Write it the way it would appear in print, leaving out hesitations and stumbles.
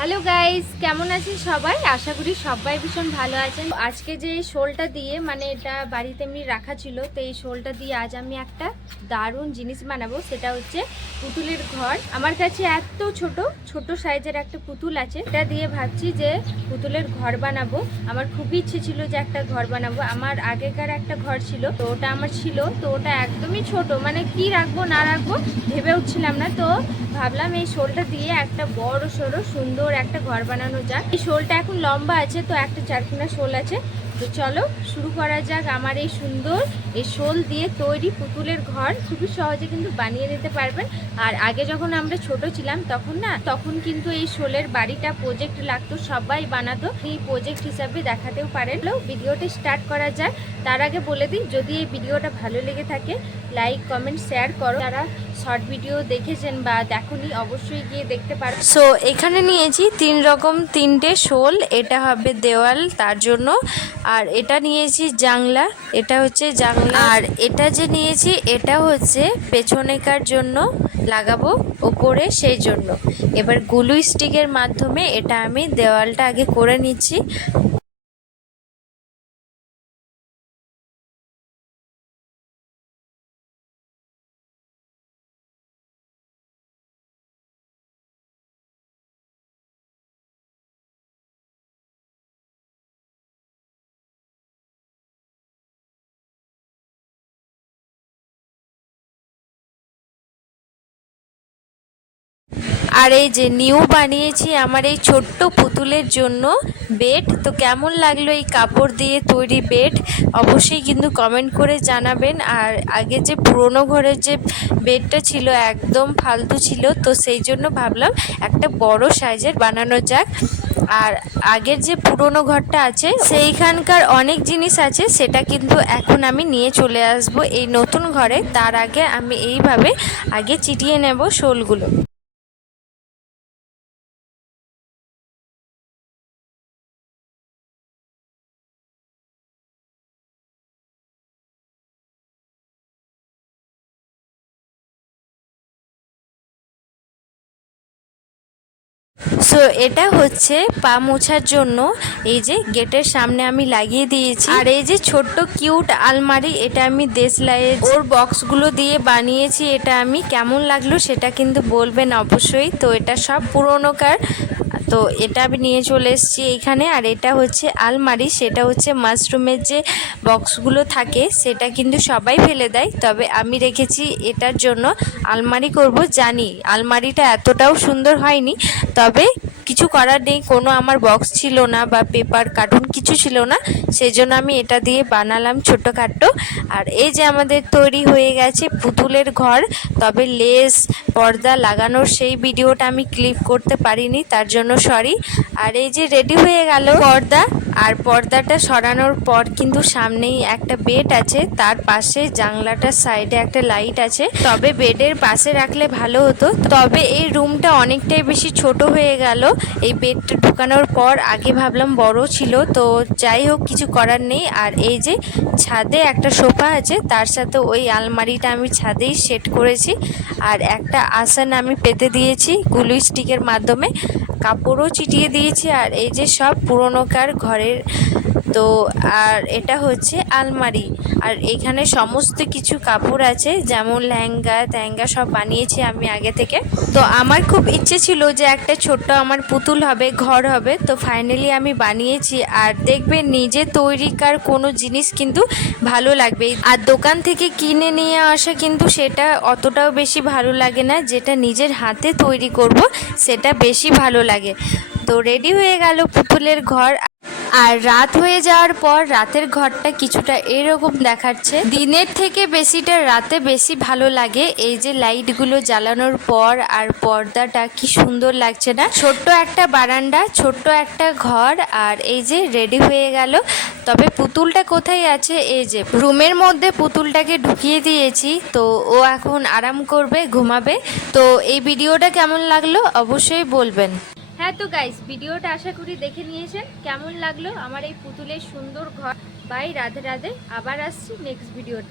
Hello guys, কেমন আছেন সবাই? আশা করি সবাই ভীষণ ভালো আছেন। আজকে যে এই শোলটা দিয়ে এটা বাড়িতে এমনি রাখা ছিল, তো এই শোলটা দিয়ে আজ আমি একটা দারুণ জিনিস বানাবো। সেটা হচ্ছে পুতুলের ঘর। আমার কাছে এত ছোট সাইজের একটা পুতুল আছে, এটা দিয়ে ভাবছি যে পুতুলের ঘর বানাবো। আমার খুবই ইচ্ছে ছিল যে একটা ঘর বানাবো। আমার আগেকার একটা ঘর ছিল, তো ওটা আমার ছিল, তো ওটা একদমই ছোট, কি রাখবো না রাখবো ভেবে উঠছিলাম না। তো ভাবলাম এই শোলটা দিয়ে একটা বড় সড়ো সুন্দর একটা ঘর বানানো যাক। এই শোলটা এখন লম্বা আছে, তো একটা চারকোনা শোল আছে। তো চলো শুরু করা যাক আমার এই সুন্দর এই শোল দিয়ে তৈরি পুতুলের ঘর। খুবই সহজে কিন্তু বানিয়ে নিতে পারবেন। আর আগে যখন আমরা ছোট ছিলাম তখন কিন্তু এই শোলের বাড়িটা প্রজেক্ট লাগতো, সবাই বানাতো। এই প্রজেক্ট হিসাবে দেখাতেও পারেন। ভিডিওটা স্টার্ট করা যাক। তার আগে বলে দিই, যদি এই ভিডিওটা ভালো লেগে থাকে লাইক কমেন্ট শেয়ার করো। যারা শর্ট ভিডিও দেখেছেন বা দেখোনি অবশ্যই গিয়ে দেখতে পারো। সো এখানে নিয়েছি 3 রকম 3টে শোল। এটা হবে দেওয়াল তার জন্য, আর এটা নিয়েছি জানলা, এটা হচ্ছে জানলা। আর এটা যে নিয়েছি এটা হচ্ছে পেছনেকার জন্য লাগাবো ওপরে, সেই জন্য। এবার গ্লু স্টিকের মাধ্যমে এটা আমি দেওয়ালটা আগে করে নিচ্ছি। আর এই যে নিউ বানিয়েছি আমার এই ছোট্ট পুতুলের জন্য বেড। তো কেমন লাগলো এই কাপড় দিয়ে তৈরি বেড অবশ্যই কিন্তু কমেন্ট করে জানাবেন। আর আগে যে পুরনো ঘরের যে বেডটা ছিল একদম ফালতু ছিল, তো সেই জন্য ভাবলাম একটা বড় সাইজের বানানো যাক। আর আগের যে পুরনো ঘরটা আছে সেইখানকার অনেক জিনিস আছে, সেটা কিন্তু এখন আমি নিয়ে চলে আসব এই নতুন ঘরে। তার আগে আমি এইভাবে আগে চিটিয়ে নেব শোলগুলো। সো এটা হচ্ছে পা মোছার জন্য, এই যে গেটের সামনে আমি লাগিয়ে দিয়েছি। আর এই যে ছোট্ট কিউট আলমারি, এটা আমি দেশলাইয়ের ওর বক্সগুলো দিয়ে বানিয়েছি। এটা আমি কেমন লাগলো সেটা কিন্তু বলবেন অবশ্যই। তো এটা সব পুরনোকার, তো এটা আমি নিয়ে চলে এসেছি এইখানে। আর এটা হচ্ছে আলমারি, সেটা হচ্ছে মাশরুমের যে বক্সগুলো থাকে সেটা কিন্তু সবাই ফেলে দেয়, তবে আমি রেখেছি এটার জন্য। আলমারি করব জানি, আলমারিটা এতটাও সুন্দর হয়নি, তবে কিছু করার নেই। কোনো আমার বক্স ছিল না বা পেপার কার্টুন কিছু ছিল না, সেই জন্য আমি এটা দিয়ে বানালাম ছোটোখাটো। আর এই যে আমাদের তৈরি হয়ে গেছে পুতুলের ঘর। তবে লেস পর্দা লাগানোর সেই ভিডিওটা আমি ক্লিপ করতে পারিনি, তার জন্য সরি। আর এই যে রেডি হয়ে গেল পর্দা। আর পর্দাটা সরানোর পর কিন্তু সামনেই একটা বেড আছে, তার পাশে জানলাটার সাইডে একটা লাইট আছে। তবে বেডের পাশে রাখলে ভালো হতো, তবে এই রুমটা অনেকটাই বেশি ছোট হয়ে গেল এই বেডটা ঢুকানোর পর। আগে ভাবলাম বড় ছিল, তো যাই হোক কিছু করার নেই। আর এই যে ছাদে একটা সোফা আছে, তার সাথে ওই আলমারিটা আমি ছাদেই সেট করেছি। আর একটা আসন আমি পেতে দিয়েছি গ্লু স্টিকের মাধ্যমে, কাপড়ও চিটিয়ে দিয়েছি। আর এই যে সব পুরনোকার ঘরের, তো আর এটা হচ্ছে আলমারি। আর এখানে সমস্ত কিছু কাপড় আছে, যেমন লেহেঙ্গা তেহেঙ্গা সব বানিয়েছি আমি আগে থেকে। তো আমার খুব ইচ্ছে ছিল যে একটা ছোট্ট আমার পুতুল হবে, ঘর হবে, তো ফাইনালি আমি বানিয়েছি। আর দেখবে নিজে তৈরিকার কোনো জিনিস কিন্তু ভালো লাগবে, আর দোকান থেকে কিনে নিয়ে আসা কিন্তু সেটা অতটাও বেশি ভালো লাগে না। যেটা নিজের হাতে তৈরি করব সেটা বেশি ভালো লাগে। তো রেডি হয়ে গেল পুতুলের ঘর। আর রাত হয়ে যাওয়ার পর রাতের ঘরটা কিছুটা এরকম দেখাচ্ছে। দিনের থেকে বেশিটা রাতে বেশি ভালো লাগে। এই যে লাইটগুলো জ্বালানোর পর আর পর্দাটা কি সুন্দর লাগছে না। ছোট্ট একটা বারান্দা, ছোট্ট একটা ঘর, আর এই যে রেডি হয়ে গেল। তবে পুতুলটা কোথায় আছে? এই যে রুমের মধ্যে পুতুলটাকে ঢুকিয়ে দিয়েছি, তো ও এখন আরাম করবে, ঘুমাবে। তো এই ভিডিওটা কেমন লাগলো অবশ্যই বলবেন। হ্যাঁ, তো গাইস ভিডিওটা আশা করি দেখে নিয়েছেন। কেমন লাগলো আমার এই পুতুলের সুন্দর ঘর। বাই, রাধে রাধে। আবার আসছি নেক্সট ভিডিও।